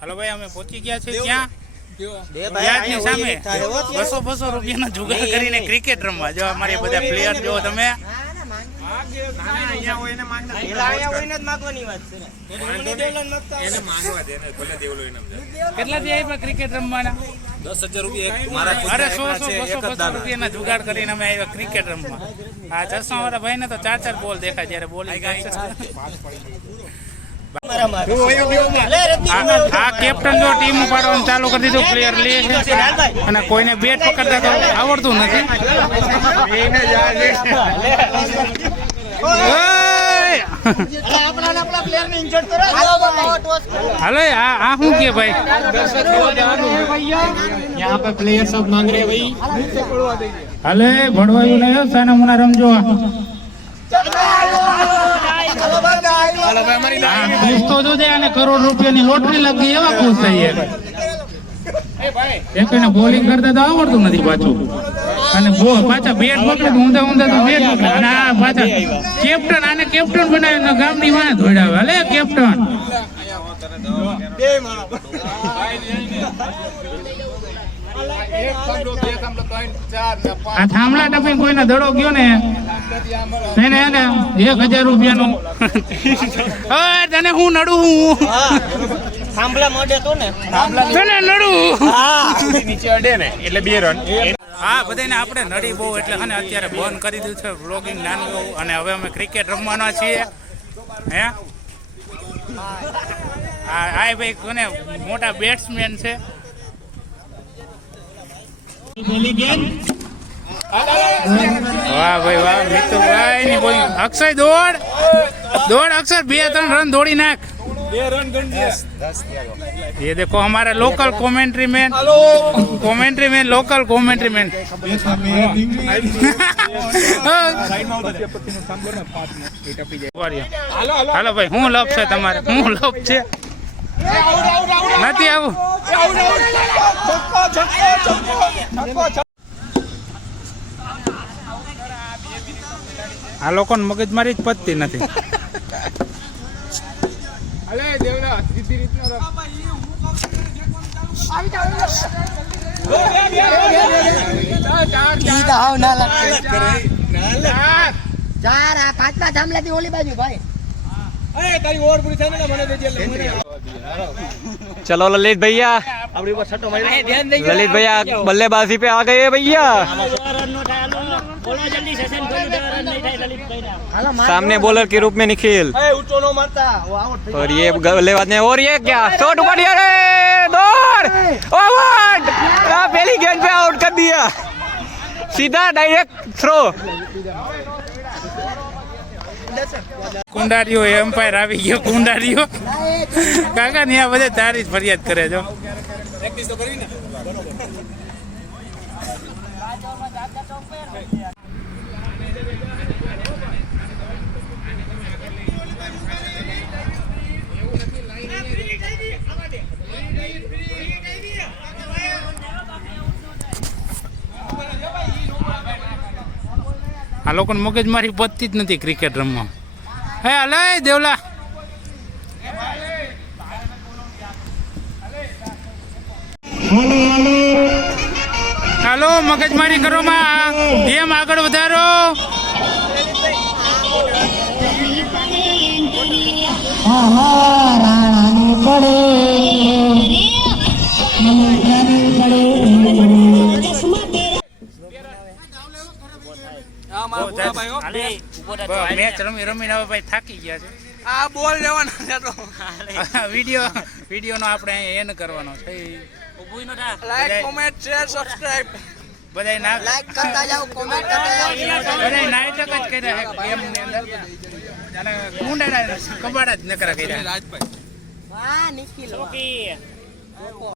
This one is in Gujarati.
હાલો ભાઈ અમે પહોંચી ગયા છે ક્યાં યાદની સામે 200 રૂપિયાનો જુગાર કરીને ક્રિકેટ રમવા. જો અમારી બધા પ્લેયર જો તમે કેટલાથી આવ્યા ક્રિકેટ રમવાના? 10,000 રૂપિયા. અરે 100-200 રૂપિયાના જુગાડ કરીને અમે આવ્યા ક્રિકેટ રમવા. આ ચશ્મા વાળા ભાઈ ને તો 4 બોલ દેખાય જયારે બોલિંગ આ કેપ્ટન જો ટીમ ઉપાડવાનું ચાલુ કરી દીધું. પ્લેયર લે છે અને કોઈને બેટ પકડતા તો આવડતું નથી. હાલો આ શું કે ભાઈ? यहाँ पे प्लेयर सब मांग रहे हैं भाई. હાલે ભણવાયું નહીં, સાના મુના રમજો. તો જોજે આને કરોડ રૂપિયાની લોટરી લાગી એવા ખુશ થઈ. એક બોલિંગ કરતા તો આવડતું નથી પાછું. અને પાછા બેટ પકડે ઊંધા ઊંધા તો બેટ પકડે. અને આ પાછા કેપ્ટન, આને કેપ્ટન બનાવીને ગામની વાને ધોડાવે. હાલે કેપ્ટન આ થાંભલા ટપી કોઈને દડો ગયો ને એને 1,000 રૂપિયાનું. તને હું નડું થાંભલા મોડે તો ને તને નડું નીચે અડે ને એટલે 2 રન. હા બધાને આપણે નડી બહુ એટલે અને અત્યારે બંધ કરી દીધું છે વ્લોગિંગ નાનું બહુ. અને હવે અમે ક્રિકેટ રમવાના છીએ. હે આ ભાઈ કોને મોટા બેટ્સમેન છે. વાહ ભાઈ વાહ મિતુભાઈ ની બોલિંગ. અક્ષય દોડ અક્ષર 2-3 રન દોડી નાખ. 2 રન ગણ. ये देखो हमारा local commentary man local commentary man. Hello ભાઈ હું લપ છે તમારે? હું લપ છે નથી આવું. આ લોકોને મગજમારી જ પતતી નથી. चलो ललित भैया, ललित भैया बल्लेबाजी पे आ गए भैया. सामने बॉलर के रूप में निखिल और ये बल्लेबाज ने. और ये क्या शॉट ऊपर दिया रे, दौड़ आउट. पहली गेंद पे आउट कर दिया, सीधा डायरेक्ट थ्रो. કુંડારીઓ એમ્પાયર આવી ગયો. કુંડારીઓ કાકા ને આ બધે તારી જ ફરિયાદ કરે છો. પ્રેક્ટિસ તો કરવી ને. આ લોકોને મગજ મારી પતતી જ નથી ક્રિકેટ રમવા. હે હાલે દેવલા હાલો મગજમારી કરો માં, ગેમ આગળ વધારો. મેચ રમીને હવે ભાઈ થાકી ગયા છે. આ બોલ લેવાનો છે તો વિડીયો નો આપણે એન્ડ કરવાનો છે. લાઈક કોમેન્ટ શેર સબસ્ક્રાઇબ બધાય લાઈક કરતા જાઓ, કોમેન્ટ કરતા જાઓ. બધાય નાટક જ કર્યા છે ગેમ ની અંદર. અને કુંડાડા કબાડા જ નકરા કર્યા. રાજભાઈ વાહ નિખિલ.